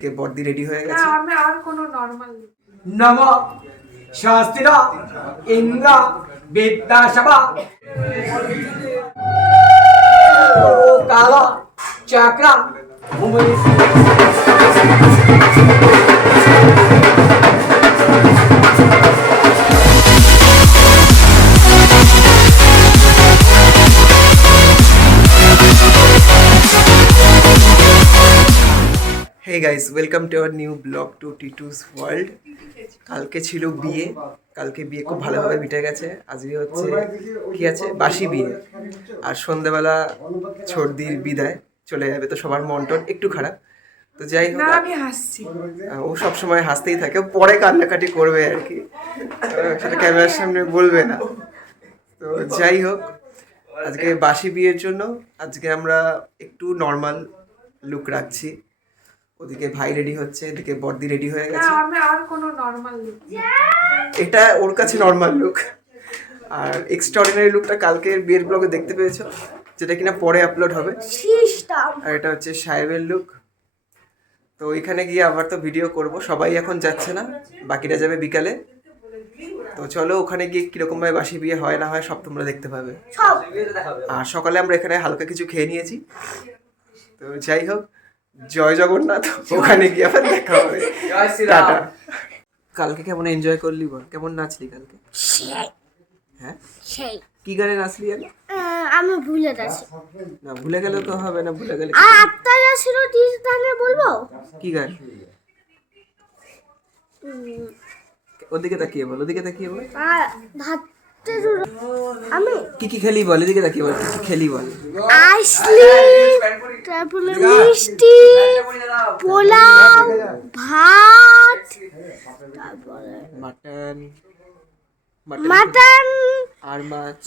কে বর্দি ready হয়ে গেছে। আমি আর কোনো নরমাল নম শাস্ত্র ইন্দ্র বিদ্যাসভা কাল চক্র ভূমি। Hey guys, welcome to our new vlog to Titu's World. কালকে ছিল বিয়ে, কালকে বিয়ে খুব ভালোভাবে মিটে গেছে। আজকে হচ্ছে কি আছে বাসি বিয়ে, আর সন্ধ্যাবেলা ছর্দির বিদায় চলে যাবে। তো সবার মন টন একটু খারাপ। তো যাই হোক, আমি হাসছি। ও সবসময় হাসতেই থাকে, পরে কান্নাকাটি করবে আর কি, সেটা ক্যামেরার সামনে বলবে না। তো যাই হোক, আজকে বাসি বিয়ের জন্য আজকে আমরা একটু নর্মাল লুক রাখছি। ওদিকে ভাই রেডি হচ্ছে, এদিকে বর্দি রেডি হয়ে গেছে। আমি আর কোনো নরমাল লুক, এটা ওর কাছে নর্মাল লুক, আর এক্সট্রাঅর্ডিনারি লুকটা কালকের বিয়ের ব্লগে দেখতে পেয়েছো, যেটা কিনা পরে আপলোড হবে। আর এটা হচ্ছে সাহেবের লুক। তো ওইখানে গিয়ে আবার তো ভিডিও করব। সবাই এখন যাচ্ছে না, বাকিরা যাবে বিকালে। তো চলো ওখানে গিয়ে কিরকম ভাবে বাসি বিয়ে হয় না হয় সব তোমরা দেখতে পাবে। আর সকালে আমরা এখানে হালকা কিছু খেয়ে নিয়েছি। তো যাই হোক, জয় জগন্নাথ, ওখানে গিয়ে আবার দেখা হবে। টাটা। কালকে কেমন এনজয় করলি বল, কেমন নাচলি কালকে? হ্যাঁ, সেই কি গানে নাচলি জানো? আমি ভুলে গেছি। না ভুলে গেলে তো হবে না, ভুলে গেলে আর আপনারা ছিল তাহলে বলবো কি গান? ওদিকে তাকিয়ে বল, ওদিকে তাকিয়ে বল। আর ভাততে আমি কি কি খেলি বল, এদিকে তাকিয়ে বল। কি কি খেলি বল? আইসক্রিম, তারপরে মিষ্টি, পোলাও, ভাত, তারপরে মাটন, মাটন, আর মাছ।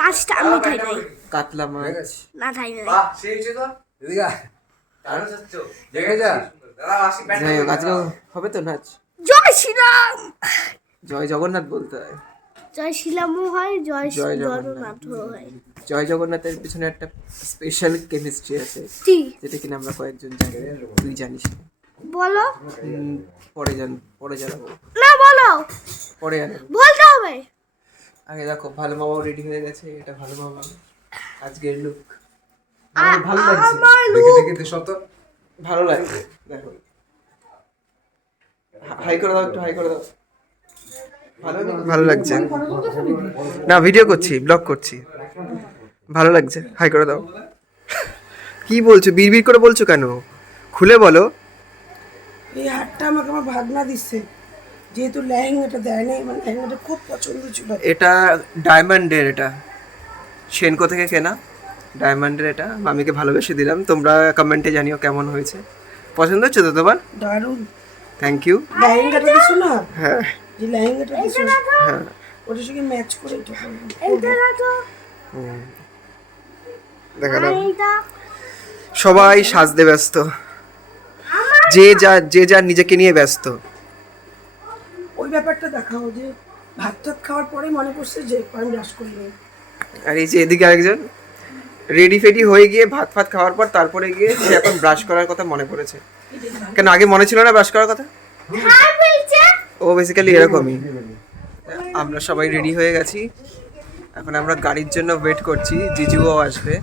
মাছটা আমি খাই নাই, কাতলা মাছ না খাই নাই। যাই হোক, আজকে হবে তো নাচ। জয় শ্রীরাম, জয় জগন্নাথ বলতে হয়। জয় শ্রীরামও হয়, জয় জয় জগন্নাথও হয়। জয় জগন্নাথের পিছনে একটা স্পেশাল কেমিস্ট্রি আছে, কি যেটা কিনা আমরা কয়েকজন জানি, তুই জানিস না। বলো পরে জানাবো, না, বলো, পরে জানাবো। বলতে হবে। আগে দেখো, ভালো মামাও রেডি হয়ে গেছে। এটা ভালো মামা আজকের লুক। ভালো লাগছে আমার দেখে দেখে তো সব তো ভালো লাগছে, দেখো। হাই করে দাও, একটু হাই করে দাও। ভালো লাগছে না, ভিডিও করছি, ব্লগ করছি। ভালো লাগছে, হাই করে দাও। কি বলছো, বিড়বিড় করে বলছো কেন? খুলে বলো। এই হারটা আমাকে আমার ভাগনা দিচ্ছে, যেহেতু লেহেঙ্গাটা দেয় নাই, মানে লেহেঙ্গাটা খুব পছন্দ ছিল। এটা ডায়মন্ডের, এটা সেনকো থেকে কেনা ডায়মন্ডের। এটা মামিকে ভালোবেসে দিলাম। তোমরা কমেন্টে জানিও কেমন হয়েছে। পছন্দ হচ্ছে তো তোমার? দারুণ থ্যাংক ইউ। লেহেঙ্গাটা দিছো না, হ্যাঁ যে লেহেঙ্গাটা দিছো হ্যাঁ, ওটার সঙ্গে ম্যাচ করে এটা করবো। এইটা তো দেখা দাও। এইটা সবাই সাজতে ব্যস্ত, যে যার নিজেকে নিয়ে ব্যস্ত। ওই ব্যাপারটা দেখাও যে ভাত টাত খাওয়ার পরে মনে পড়ছে যে আমি ব্রাশ করি নি। আর এই যে এদিকে আরেকজন রেডি ফেডি হয়ে গিয়ে ভাত ফাত খাওয়ার পর তারপরে গিয়ে সে এখন ব্রাশ করার কথা মনে পড়েছে। কেন আগে মনে ছিল না ব্রাশ করার কথা? খাই ফেলছে। ও বেসিক্যালি এরকমই। আমরা সবাই রেডি হয়ে গেছি, এখন আমরা গাড়ির জন্য ওয়েট করছি। জিজুও আসবে,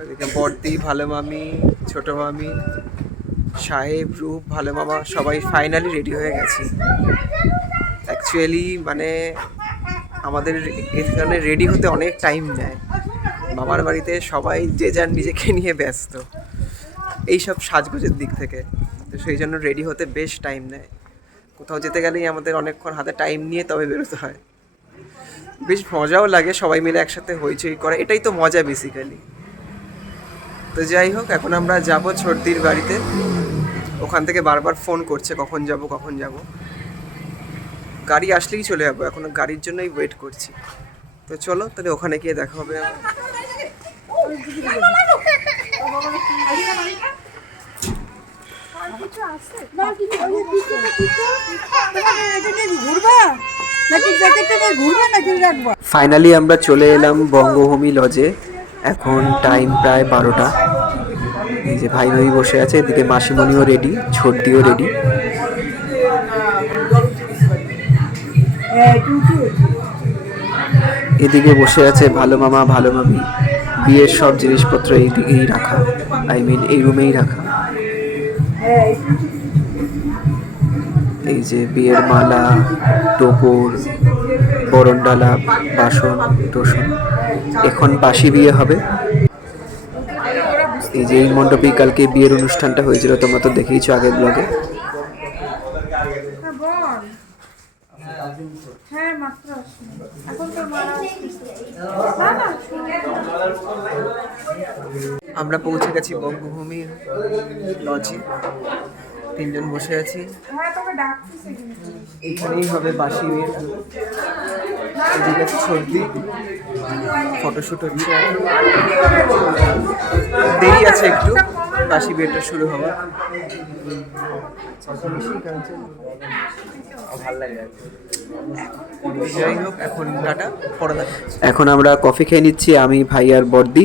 ওদিকে বর্দি, ভালো মামি, ছোট মামি, সাহেব, রূপ, ভালো মামা সবাই ফাইনালি রেডি হয়ে গেছি। অ্যাকচুয়ালি মানে আমাদের এখানে রেডি হতে অনেক টাইম নেয়। মামার বাড়িতে সবাই যে যার নিজেকে নিয়ে ব্যস্ত এইসব সাজগোজের দিক থেকে, তো সেই জন্য রেডি হতে বেশ টাইম নেয়। কোথাও যেতে গেলেই আমাদের অনেকক্ষণ হাতে টাইম নিয়ে তবে বেরোতে হয়। বেশ মজাও লাগে সবাই মিলে একসাথে হইচই করে, এটাই তো মজা বেসিক্যালি। তো যাই হোক, এখন আমরা যাব ছর্দির বাড়িতে। ওখান থেকে বারবার ফোন করছে কখন যাব কখন যাব। গাড়ি আসলেই চলে যাবো, এখন গাড়ির জন্যই ওয়েট করছি। তো চলো তাহলে ওখানে গিয়ে দেখা হবে। ফাইনালি আমরা চলে এলাম বঙ্গভূমি লজে। এখন টাইম প্রায় 12টা। এই যে ভাই ভাই বসে আছে, এদিকে মাসিমণিও রেডি, ছোটদিও রেডি। এদিকে বসে আছে ভালো মামা ভালো মামি। বিয়ের সব জিনিসপত্র এইদিকেই রাখা, এই রুমেই রাখা। এই যে বিয়ের মালা, টোপর, বরণডালা, বাসন টোসন। এখন বাসি বিয়ে হবে। এই যে এই মণ্ডপেই কালকে বিয়ের অনুষ্ঠানটা হয়েছিল, তোমরা তো দেখেইছো আগের ব্লগে। হ্যাঁ মাত্র আসলো। এখন তোর মারা না না আমরা পৌঁছে গেছি বঙ্গভূমি লজে, তিনজন বসে আছি। হ্যাঁ তোকে ডাকতেছে কিন্তু। এইখানেই হবে বাসি বিয়েটা। এদিকে আছে সর্দি, ফটোশুট হচ্ছে। দেরি আছে একটু বাসি বিয়েটা শুরু হওয়ার। যাই হোক, এখন টাটা, পরে দেখা হচ্ছে। এখন আমরা কফি খেয়ে নিচ্ছি, আমি ভাই আর বর্দি।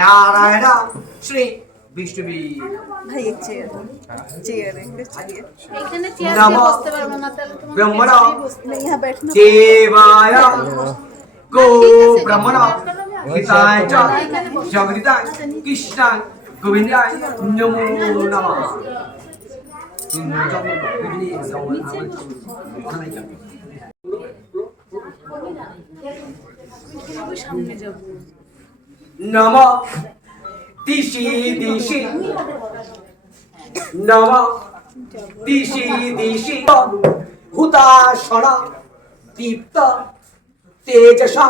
নারায়ণ শ্রী বিষ্ণুবী ভাইয়ের চেয়ার চেয়ারে এখানে চেয়ার নম দিয়ে বসতে পারবো না, তাহলে তোমার ব্রহ্মণ यहाँ बैठना देवाय गो ब्रह्मण हिताय च जगदिताय कृष्णाय गोविन्दाय नमो नमः। नम दिशि दिशि नम दिशि दिशि हुताशण दीप्त तेजसा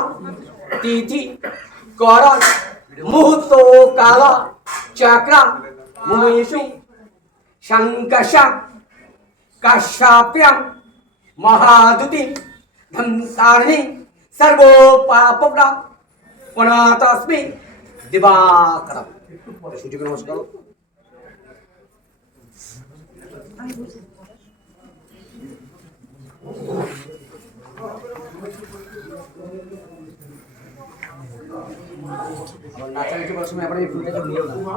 तिथि करण मुहूर्त काल चक्र मुमेषु शंकश कश्यप्यं महादुति धंतारिणी सर्वोपापग्न पुनातस्मि दिवाकरम। सूर्य को नमस्कार। नाचाने के समय अपने फूटे को लियो ना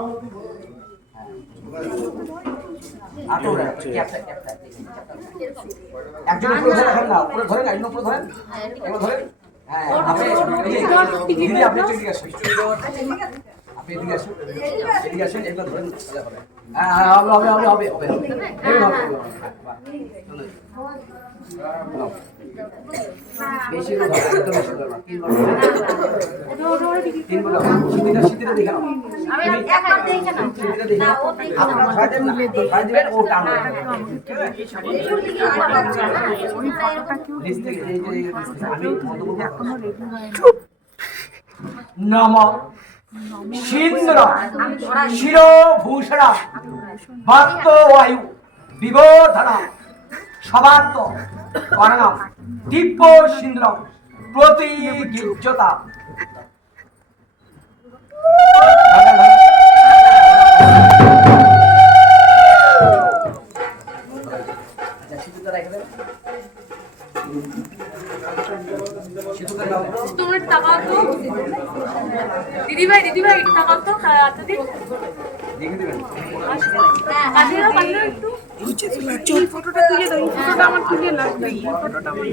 आतो रे कैप्टन একজন পুরো ধরেন না, পুরো ধরেন, একজন পুরো ধরেন, একজন ধরেন। হ্যাঁ আপনি দিদি আপনি এদিকে আসুন, আপনি এদিকে আসুন, এদিকে আসুন, এগুলো ধরেন মজা হবে। হ্যাঁ হবে বেশি করে ধরেন, একদম বেশি ধরেন, তিনবার শীতের দেখে নাও, আমি একবার দেখে না শীতের দেখে নাও, আপনারা খাই দেবেন ও টানবে नम शिंद्र शिरोभूषण भक्त वायु विबोधन सवात्म कर्ण दिव्य सिंद्र प्रतिगिज्जता তোমরা টাকা তো দিদি ভাই একটু টাকা তো হাতে দিন দেখে দেবেন কাছে দাও একটু বুঝছে তো লাগছে এই ফটোটা তুলে দাও, এই ফটোটা আমার তুলে লাগবে, এই ফটোটা আমার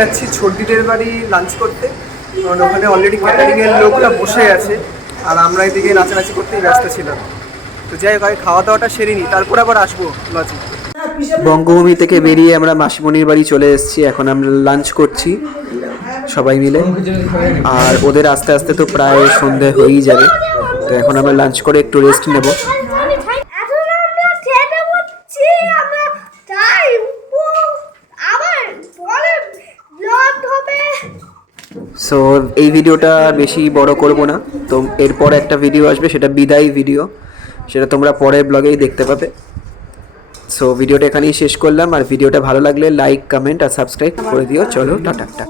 যাচ্ছি ছোটদিদের বাড়ি লাঞ্চ করতে, কারণ ওখানে অলরেডি ক্যাটারিংয়ের লোকরা বসে আছে আর আমরা এদিকে নাচানাচি করতেই ব্যস্ত ছিলাম। তো যাই হোক, খাওয়া দাওয়াটা সেরে নিই, তারপর আবার আসবো লজে। বঙ্গভূমি থেকে বেরিয়ে আমরা মাসিমণির বাড়ি চলে এসেছি। এখন আমরা লাঞ্চ করছি সবাই মিলে, আর ওদের আস্তে আস্তে তো প্রায় সন্ধে হয়েই যাবে। তো এখন আমরা লাঞ্চ করে একটু রেস্ট নেব। সো এই ভিডিওটা বেশি বড় করব না, তো এরপর একটা ভিডিও আসবে, সেটা বিদায় ভিডিও, সেটা তোমরা পরের ব্লগেই দেখতে পাবে। সো ভিডিওটা এখানেই শেষ করলাম, আর ভিডিওটা ভালো লাগলে লাইক, কমেন্ট আর সাবস্ক্রাইব করে দিও। চলো টাটা।